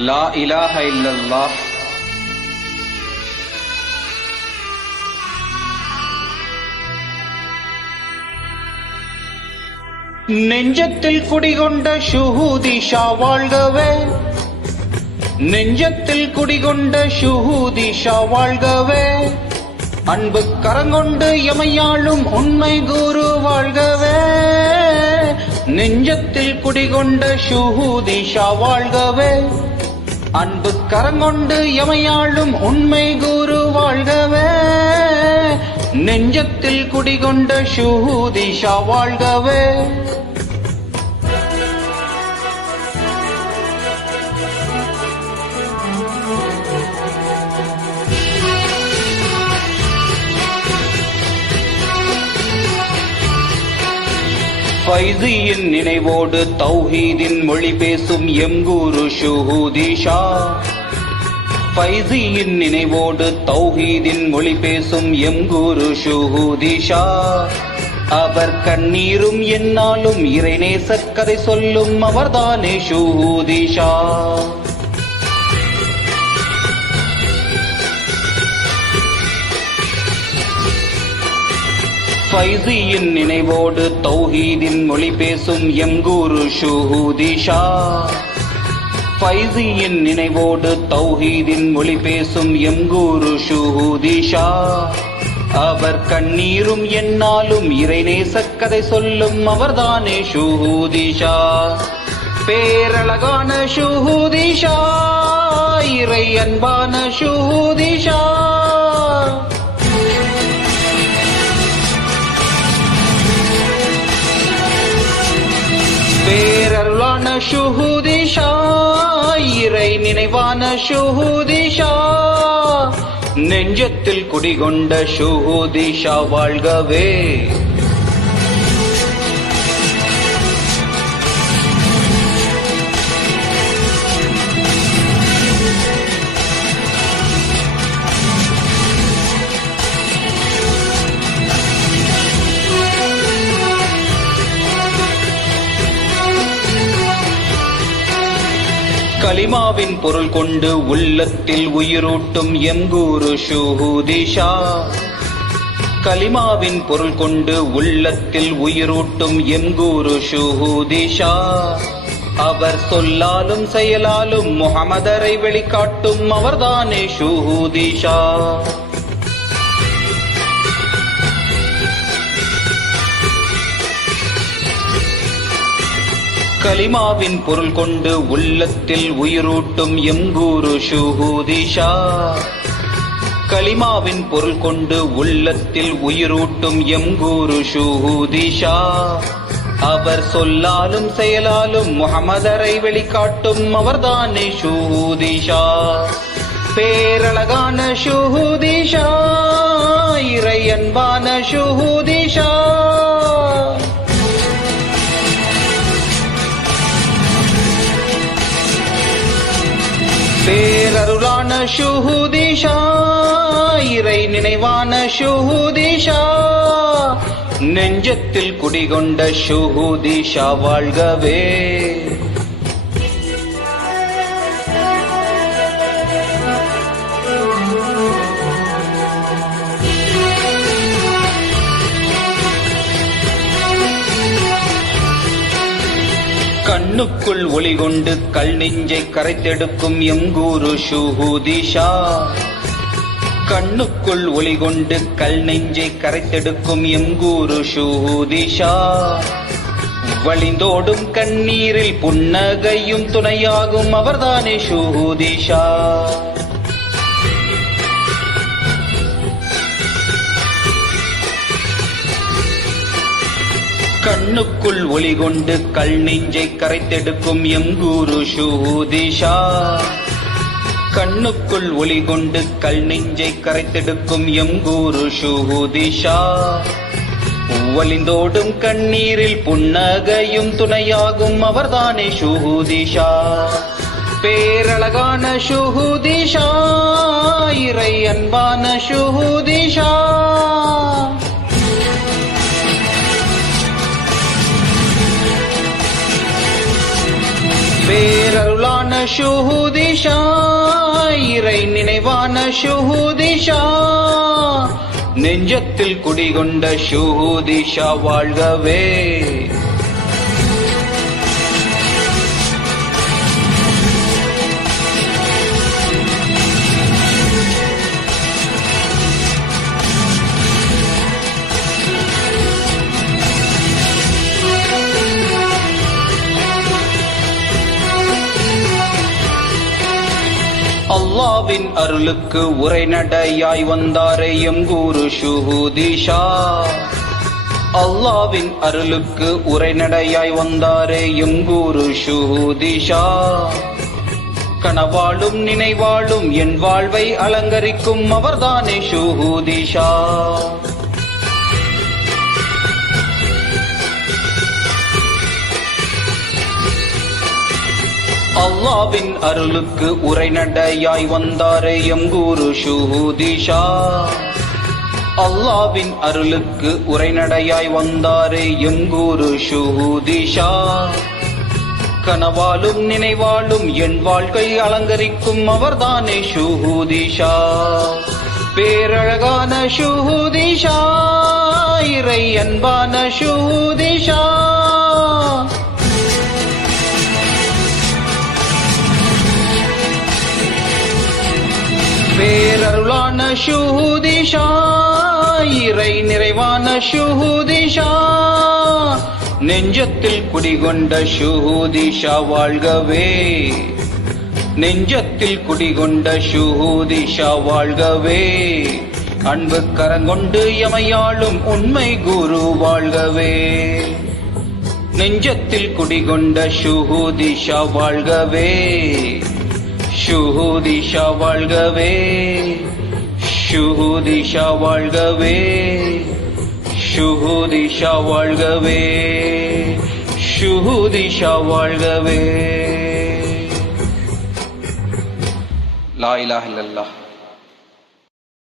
லா இலாஹ இல்லல்லா நெஞ்சத்தில் குடிகொண்ட ஷுஹூதிஷா வாழ்கவே. நெஞ்சத்தில் குடிகொண்ட ஷுஹூதிஷா வாழ்கவே. அன்பு கரங்கொண்டு எமையாளும் உண்மை குரு வாழ்கவே. நெஞ்சத்தில் குடிகொண்ட ஷுஹூதிஷா வாழ்கவே. அன்பு கரங்கொண்டு எமையாளும் உண்மை குரு வாழ்கவே. நெஞ்சத்தில் குடிகொண்ட ஷூதிஷா வாழ்கவே. ஃபைசியின் நினைவோடு தௌஹீதின் மொழி பேசும் எங்கூரு ஷுஹூதிஷா ஃபைசியின் நினைவோடு தௌஹீதின் மொழி பேசும் எங்கூரு ஷுஹூதிஷா அவர் கண்ணீரும் என்னாலும் இறைநேசக் கதை சொல்லும் அவர்தானே ஷுஹூதிஷா ஃபைசியின் நினைவோடு தௌஹீதின் மொழி பேசும் எங்கூரு ஷுஹூதிஷா ஃபைசியின் நினைவோடு தௌஹீதின் மொழி பேசும் எங்கூரு ஷுஹூதிஷா அவர் கண்ணீரும் என்னாலும் இறைநேச கதை சொல்லும் அவர்தானே ஷுஹூதிஷா பேரழகான ஷுஹூதிஷா இறை அன்பான ஷுஹூதிஷா ஷுஹூதிஷா இறை நினைவான ஷுஹூதிஷா நெஞ்சத்தில் குடிகொண்ட ஷுஹூதிஷா வாழ்கவே. கலிமாவின் பொருள் கொண்டு உள்ளத்தில் உயிரூட்டும் எங்கூரு ஷுஹுதிஷா கலிமாவின் பொருள் கொண்டு உள்ளத்தில் உயிரூட்டும் எங்கூரு ஷுஹுதிஷா அவர் சொல்லாலும் செயலாலும் முகமதரை வெளிக்காட்டும் அவர்தானே ஷுஹுதிஷா கலிமாவின் பொருள் கொண்டு உள்ளத்தில் உயிரூட்டும் எங்கூரு ஷுஹூதிஷா. கலிமாவின் பொருள் கொண்டு உள்ளத்தில் உயிரூட்டும் எங்கூரு ஷுஹூதிஷா. அவர் சொல்லாலும் செயலாலும் முகமதரை வெளிக்காட்டும் அவர்தானே ஷுஹூதிஷா. பேரழகான ஷுஹூதிஷா ஷுஹூதிஷா இறை நினைவான ஷுஹூதிஷா நெஞ்சத்தில் குடிகொண்ட ஷுஹூதிஷா வாழ்கவே. கண்ணுக்குள் ஒளி கொண்டு கல் நெஞ்சை கரைத்தெடுக்கும் எங்கூரு ஷுஹூதிஷா. கண்ணுக்குள் ஒளி கொண்டு கல் நெஞ்சை கரைத்தெடுக்கும் எங்கூரு ஷுஹூதிஷா. வழிந்தோடும் கண்ணீரில் புன்னகையும் துணையாகும் அவர்தானே ஷுஹூதிஷா. கண்ணுக்குள் ஒளி கொண்டு கல் நெஞ்சை கரைத்தெடுக்கும் எம் குரு ஷூதிஷா கண்ணுக்குள் ஒளி கொண்டு கல் நெஞ்சை கரைத்தெடுக்கும் எம் குரு ஷூதிஷா வலிந்தோடும் கண்ணீரில் புன்னகையும் துணையாகும் அவர்தானே ஷூதிஷா பேரழகான ஷூதிஷா இறை அன்பான ஷூதிஷா ஷுஹூதிஷா இறை நினைவான ஷுஹூதிஷா நெஞ்சத்தில் குடிகொண்ட ஷுஹூதிஷா வாழ்கவே அல்லாவின் அருளுக்கு உரைநடையாய் வந்தாரே எம் குரு ஷுஹூதிஷா அல்லாவின் அருளுக்கு உரைநடையாய் வந்தாரே எம் குரு ஷுஹூதிஷா கனவாளும் நினைவாளும் என் வாழ்வை அலங்கரிக்கும் அவர்தானே ஷுஹூதிஷா அல்லாவின் அருளுக்கு உரைநடையாய் வந்தாரே எம் குரு ஷுஹூதிஷா அல்லாவின் அருளுக்கு உரைநடையாய் வந்தாரே எம் குரு ஷுஹூதிஷா கனவாலும் நினைவாலும் என் வாழ்க்கை அலங்கரிக்கும் அவர்தானே ஷுஹூதிஷா பேரழகான ஷுஹூதிஷா இறை அன்பான ஷுஹூதிஷா ஷுஹூதிஷா இறை நிறைவான ஷுஹூதிஷா நெஞ்சத்தில் குடிகொண்ட ஷுஹூதிஷா வாழ்கவே. நெஞ்சத்தில் குடிகொண்ட ஷுஹூதிஷா வாழ்கவே. அன்பு கரங்கொண்டு எமையாளும் உண்மை குரு வாழ்கவே. நெஞ்சத்தில் குடிகொண்ட ஷுஹூதிஷா வாழ்கவே. ஷுஹூதிஷா வாழ்கவே. சுகுதிஷா வாழ்கவே சுகுதிஷா வாழ்கவே சுகுதிஷா வாழ்கவே. லா இலாஹ இல்லல்லாஹ்